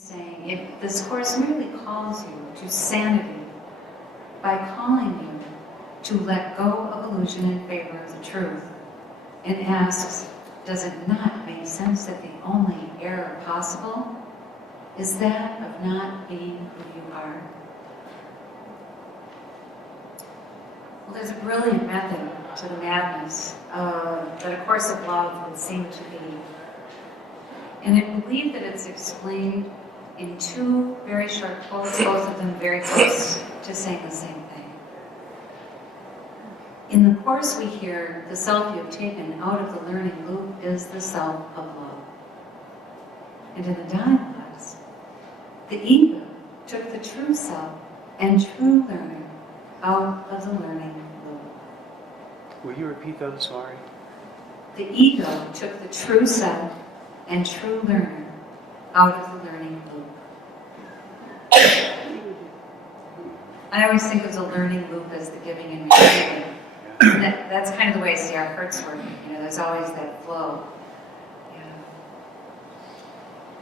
saying, if this course merely calls you to sanity by calling you to let go of illusion in favor of the truth, and asks, does it not make sense that the only error possible is that of not being who you are? Well, there's a brilliant method to the madness that A Course of Love would seem to be. And I believe that it's explained in two very short quotes, both of them very close to saying the same thing. In the Course we hear, the self you have taken out of the learning loop is the self of love. And in the dialogues, the ego took the true self and true learner out of the learning loop. Will you repeat that? I'm sorry. The ego took the true self and true learner out of the learning loop. I always think of the learning loop as the giving and receiving. That's kind of the way I see our hearts work. You know, there's always that flow. Yeah.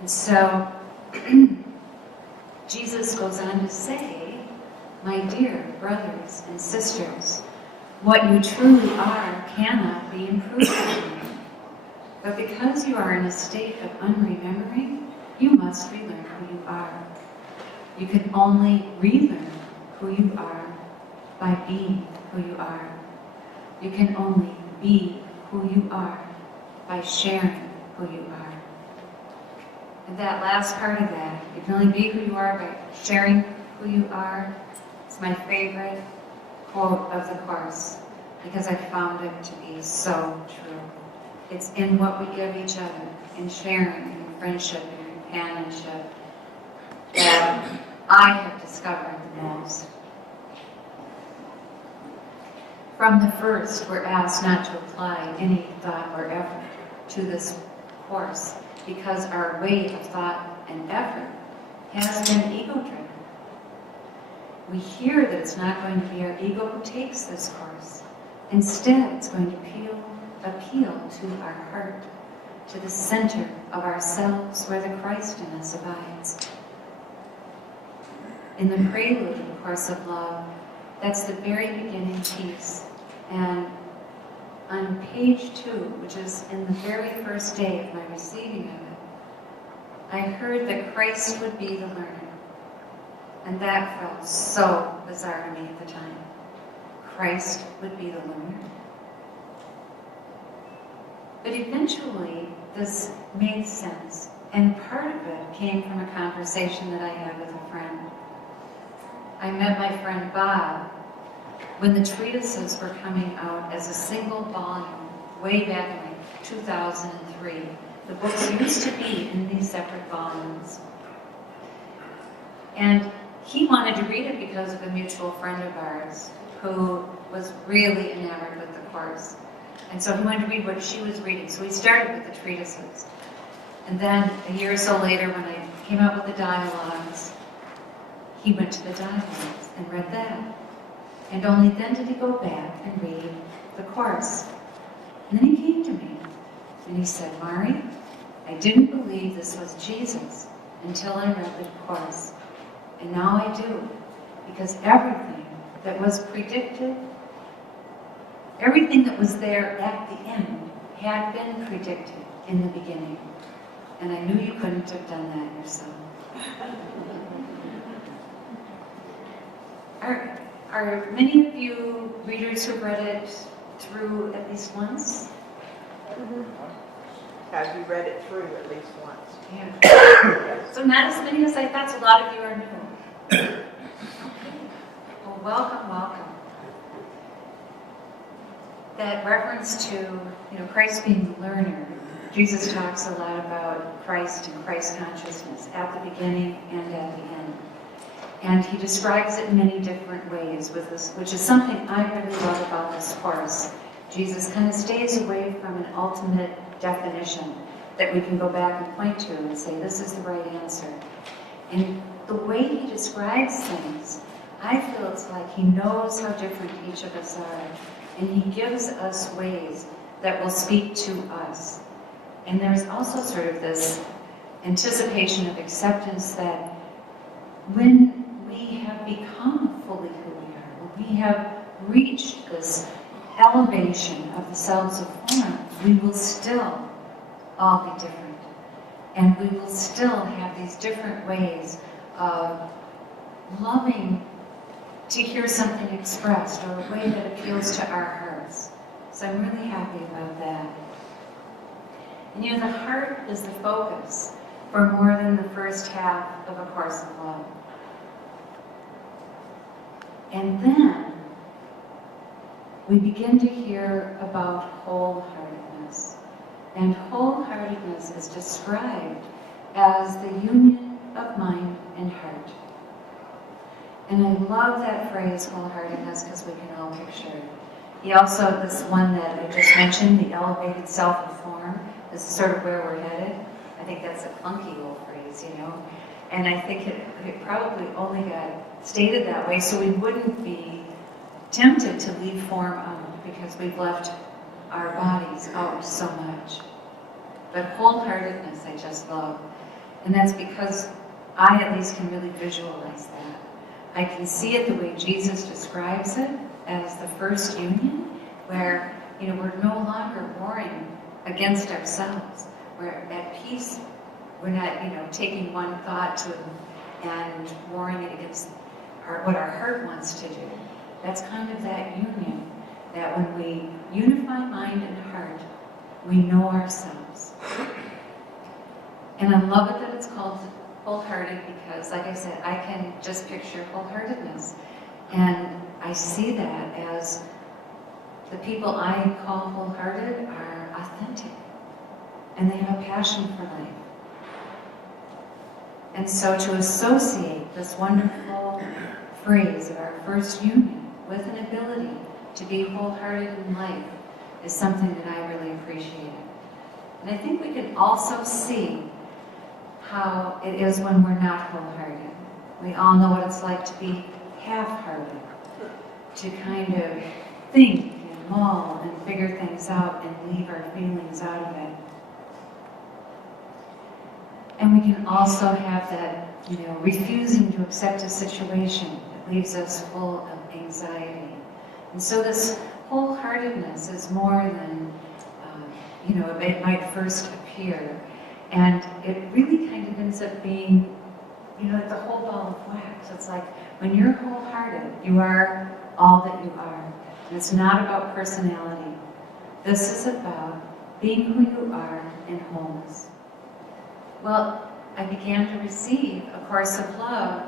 And so, Jesus goes on to say, my dear brothers and sisters, what you truly are cannot be improved upon. But because you are in a state of unremembering, you must relearn who you are. You can only relearn who you are by being who you are. You can only be who you are by sharing who you are. And that last part of that, you can only be who you are by sharing who you are, is my favorite quote of the Course, because I found it to be so true. It's in what we give each other, in sharing, in friendship, in companionship, that I have discovered the most. From the first, we're asked not to apply any thought or effort to this course because our weight of thought and effort has been ego-driven. We hear that it's not going to be our ego who takes this course. Instead, it's going to appeal to our heart, to the center of ourselves where the Christ in us abides. In the prelude of the Course of Love, that's the very beginning piece. And on page 2, which is in the very first day of my receiving of it, I heard that Christ would be the learner. And that felt so bizarre to me at the time. Christ would be the learner. But eventually, this made sense. And part of it came from a conversation that I had with a friend. I met my friend Bob when the treatises were coming out as a single volume way back in 2003. The books used to be in these separate volumes. And he wanted to read it because of a mutual friend of ours who was really enamored with the Course. And so he wanted to read what she was reading. So we started with the treatises. And then a year or so later, when I came out with the dialogues, he went to the dialogues and read that. And only then did he go back and read the Course. And then he came to me and he said, Mari, I didn't believe this was Jesus until I read the Course. And now I do, because everything that was predicted, everything that was there at the end had been predicted in the beginning. And I knew you couldn't have done that yourself. Are many of you readers who've read it through at least once? Mm-hmm. Have you read it through at least once? Yeah. Yes. So not as many as I thought, so a lot of you are new. Okay. Well, welcome, welcome. That reference to, Christ being the learner, Jesus talks a lot about Christ and Christ consciousness at the beginning and at the end. And he describes it in many different ways with this, which is something I really love about this course. Jesus kind of stays away from an ultimate definition that we can go back and point to and say, this is the right answer. And the way he describes things, I feel it's like he knows how different each of us are. And he gives us ways that will speak to us. And there's also sort of this anticipation of acceptance that when we have become fully who we are, when we have reached this elevation of the selves of form, we will still all be different. And we will still have these different ways of loving to hear something expressed or a way that appeals to our hearts. So I'm really happy about that. And you know, the heart is the focus for more than the first half of A Course of Love. And then we begin to hear about wholeheartedness. And wholeheartedness is described as the union of mind and heart. And I love that phrase, wholeheartedness, because we can all picture it. He also, this one that I just mentioned, the elevated self of form, this is sort of where we're headed. I think that's a clunky old phrase, you know. And I think it probably only got stated that way so we wouldn't be tempted to leave form out because we've left our bodies out so much. But wholeheartedness I just love. And that's because I at least can really visualize that. I can see it the way Jesus describes it as the first union, where, you know, we're no longer warring against ourselves. We're at peace. We're not, you know, taking one thought to and warring it against what our heart wants to do. That's kind of that union, that when we unify mind and heart, we know ourselves. And I love it that it's called wholehearted because, like I said, I can just picture wholeheartedness. And I see that as the people I call wholehearted are authentic. And they have a passion for life. And so to associate this wonderful phrase of our first union with an ability to be wholehearted in life is something that I really appreciated. And I think we can also see how it is when we're not wholehearted. We all know what it's like to be half-hearted, to kind of think and mull and figure things out and leave our feelings out of it. And we can also have that, you know, refusing to accept a situation that leaves us full of anxiety. And so this wholeheartedness is more than, you know, it might first appear. And it really kind of ends up being, you know, like the whole ball of wax. It's like when you're wholehearted, you are all that you are. And it's not about personality. This is about being who you are in wholeness. Well, I began to receive A Course of Love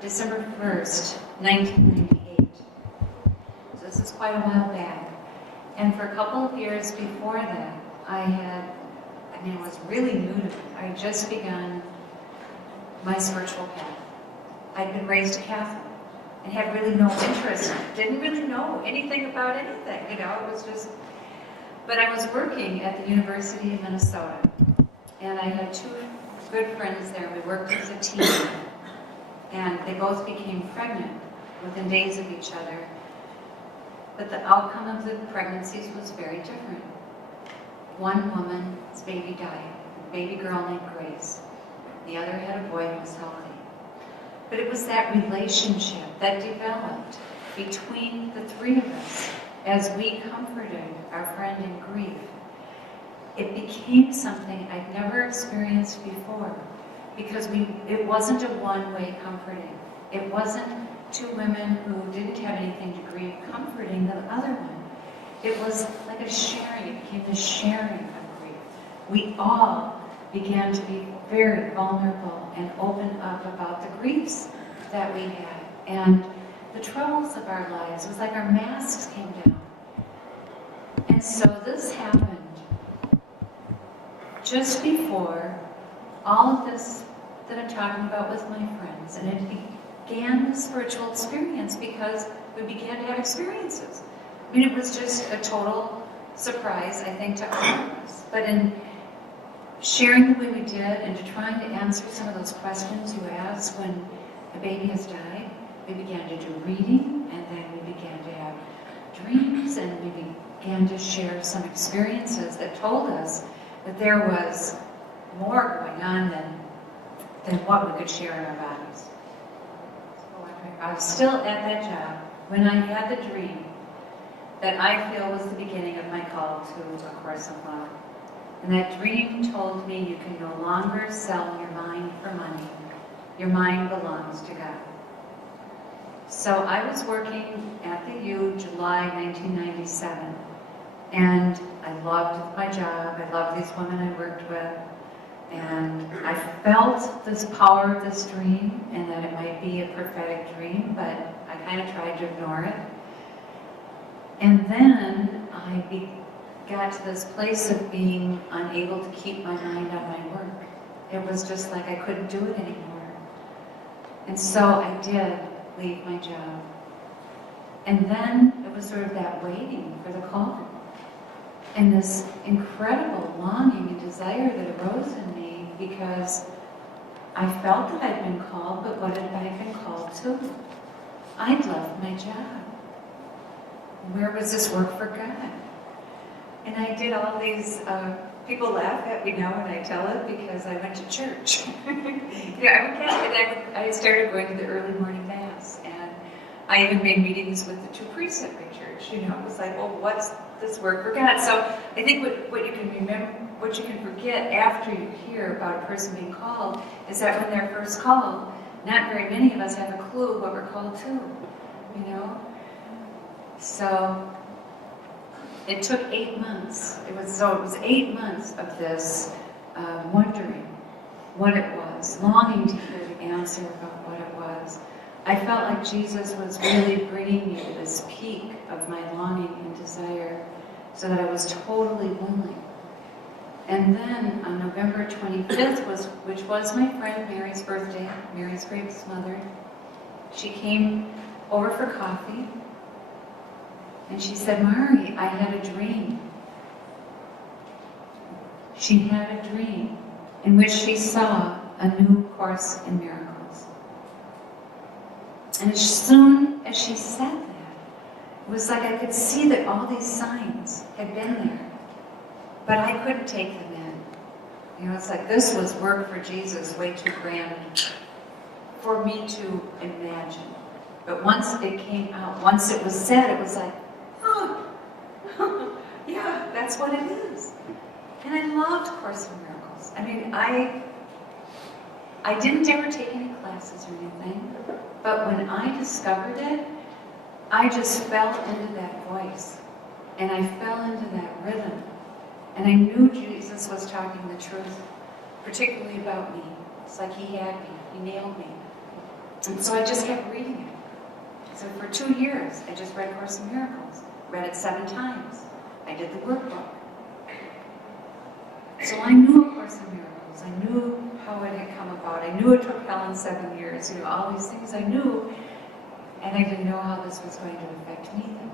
December 1st, 1998. So this is quite a while back. And for a couple of years before that, it was really new to me. I had just begun my spiritual path. I'd been raised Catholic and had really no interest, didn't really know anything about anything, you know, it was just, but I was working at the University of Minnesota, and I had two good friends there. We worked as a team, and they both became pregnant within days of each other, but the outcome of the pregnancies was very different. One woman's baby died, a baby girl named Grace. The other had a boy who was healthy. But it was that relationship that developed between the three of us as we comforted our friend in grief. It became something I'd never experienced before because it wasn't a one-way comforting. It wasn't two women who didn't have anything to grieve comforting the other one. It was like a sharing. It became the sharing of grief. We all began to be very vulnerable and open up about the griefs that we had and the troubles of our lives. It was like our masks came down. And so this happened just before all of this that I'm talking about with my friends. And it began the spiritual experience because we began to have experiences. I mean, it was just a total surprise, I think, to all of us. But in sharing the way we did and to trying to answer some of those questions you ask when a baby has died, we began to do reading, and then we began to have dreams, and we began to share some experiences that told us that there was more going on than what we could share in our bodies. I was still at that job when I had the dream that I feel was the beginning of my call to A Course in Love. And that dream told me you can no longer sell your mind for money. Your mind belongs to God. So I was working at the U, July 1997, and I loved my job. I loved these women I worked with, and I felt this power of this dream, and that it might be a prophetic dream, but I kind of tried to ignore it. And then I got to this place of being unable to keep my mind on my work. It was just like I couldn't do it anymore. And so I did leave my job. And then it was sort of that waiting for the call. And this incredible longing and desire that arose in me because I felt that I'd been called, but what had I been called to? I'd left my job. Where was this work for God? And I did all these, people laugh at me now when I tell it because I went to church. I'm a Catholic, and I started going to the early morning mass, and I even made meetings with the two priests at my church. It was like, well, what's this work for God? So I think what you can remember, what you can forget after you hear about a person being called is that when they're first called, not very many of us have a clue what we're called to, So it took 8 months. It was 8 months of this wondering what it was, longing to hear the answer about what it was. I felt like Jesus was really bringing me to this peak of my longing and desire so that I was totally willing. And then on November 25th, which was my friend Mary's birthday, Mary's great mother, she came over for coffee. And she said, Mari, I had a dream. She had a dream in which she saw a new Course in Miracles. And as soon as she said that, it was like I could see that all these signs had been there, but I couldn't take them in. It's like this was work for Jesus, way too grand for me to imagine. But once it came out, once it was said, it was like, yeah, that's what it is. And I loved Course in Miracles. I didn't ever take any classes or anything, but when I discovered it, I just fell into that voice, and I fell into that rhythm, and I knew Jesus was talking the truth, particularly about me. It's like he had me, he nailed me. And so I just kept reading it. So for 2 years, I just read Course in Miracles. Read it 7 times. I did the workbook. So I knew A Course in Miracles. I knew how it had come about. I knew it took Helen 7 years. All these things I knew, and I didn't know how this was going to affect me then.